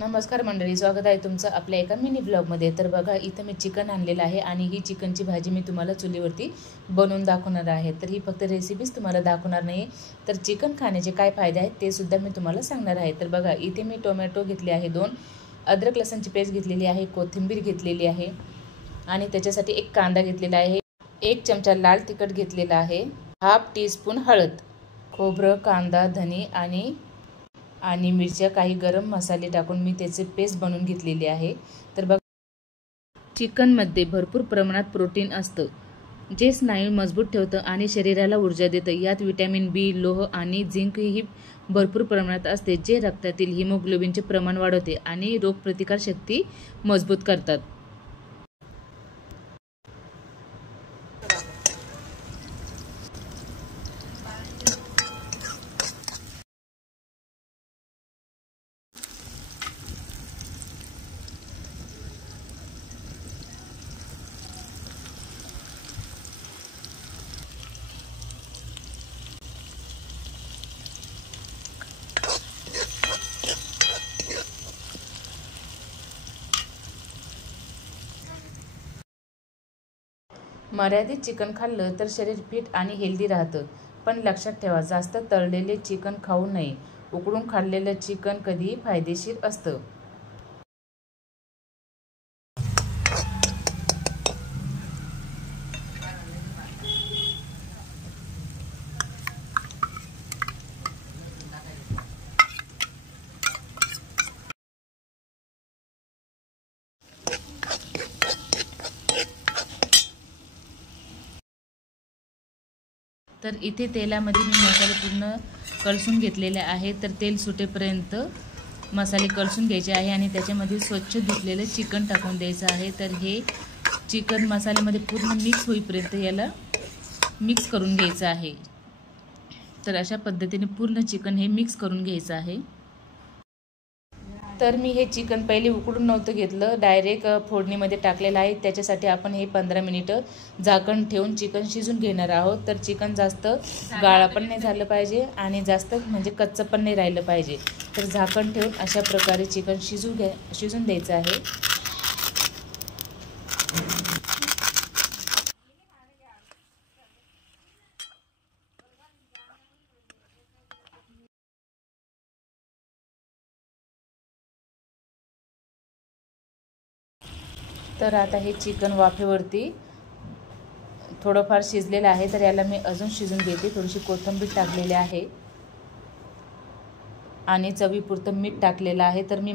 नमस्कार मंडळी, स्वागत आहे तुमचं आपल्या एका मिनी ब्लॉगमध्ये। तर बघा, इथं मी चिकन आणलेलं आहे आणि ही चिकनची भाजी मी तुम्हाला चुलीवरती बनवून दाखवणार आहे। तर ही फक्त रेसिपीज तुम्हाला दाखवणार नाही, तर चिकन खाण्याचे काय फायदे आहेत ते सुद्धा मी तुम्हाला सांगणार आहे। तर बघा, इथे मी टोमॅटो घेतले आहे 2, अद्रक लसणची पेस्ट घेतलेली आहे, कोथिंबीर घेतलेली आहे आणि त्याच्यासाठी एक कांदा घेतलेला आहे, 1 चमचा लाल तिखट घेतलेला आहे, हाफ टीस्पून हळद, खोबरं, कांदा, धने आणि मिरच्या, काही गरम मसाले टाकून मी त्याचे पेस्ट बनवून घेतलेली आहे। तर बघा, चिकनमध्ये भरपूर प्रमाणात प्रोटीन असतं, जे स्नायू मजबूत ठेवतं आणि शरीराला ऊर्जा देतं। यात विटॅमिन बी, लोह आणि झिंक ही भरपूर प्रमाणात असते, जे रक्तातील हिमोग्लोबिनचे प्रमाण वाढवते आणि रोगप्रतिकारशक्ती मजबूत करतात। मर्यादित चिकन खाल्लं तर शरीर फिट आणि हेल्दी राहतं, पण लक्षात ठेवा, जास्त तळलेले चिकन खाऊ नये। उकडून खाल्लेलं चिकन कधीही फायदेशीर असतं। तर इथे तेलामध्ये मी मसाले पूर्ण कलसून घेतलेले आहे। तर तेल सुटेपर्यंत मसाले कलसून घ्यायचे आहे आणि त्याच्यामध्ये स्वच्छ धुतलेलं चिकन टाकून द्यायचं आहे। तर हे चिकन मसाल्यामध्ये पूर्ण मिक्स होईपर्यंत याला मिक्स करून घ्यायचं आहे। तर अशा पद्धतीने पूर्ण चिकन हे मिक्स करून घ्यायचं आहे। तर मी हे चिकन पहिले उकडून नव्हतं घेतलं, डायरेक्ट फोडणीमध्ये टाकलेलं आहे। त्याच्यासाठी आपण हे 15 मिनिटं झाकण ठेवून चिकन शिजून घेणार आहोत। तर चिकन जास्त गाळा पण नाही झालं पाहिजे आणि जास्त म्हणजे कच्चं पण नाही राहिलं पाहिजे। तर झाकण ठेवून अशा प्रकारे चिकन शिजून द्यायचं आहे। तर आता हे चिकन वाफेवरती थोडंफार शिजलेलं आहे, तर याला मी अजून शिजून देते। थोडीशी कोथिंबीर टाकलेली आहे आणि चवीपुरतं मीठ टाकलेलं आहे। तर मी